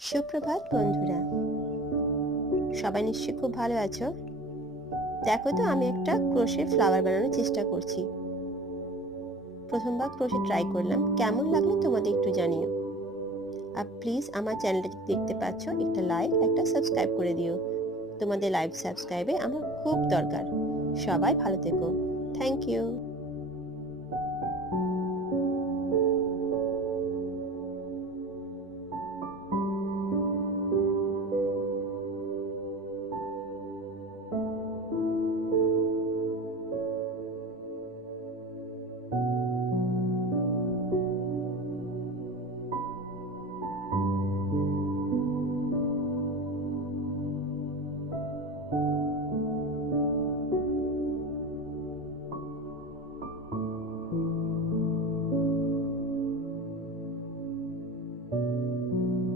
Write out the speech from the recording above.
সুপ্রভাত বন্ধুরা, সবাই নিশ্চয়ই খুব ভালো আছো। দেখো তো, আমি একটা ক্রোশে ফ্লাওয়ার বানানোর চেষ্টা করছি। প্রথমবার ক্রোশে ট্রাই করলাম, কেমন লাগলো তোমাদের একটু জানিও। আর প্লিজ আমার চ্যানেলটা যদি দেখতে পাচ্ছ, একটা লাইক একটা সাবস্ক্রাইব করে দিও। তোমাদের লাইক সাবস্ক্রাইবে আমার খুব দরকার। সবাই ভালো থেকো। Thank you.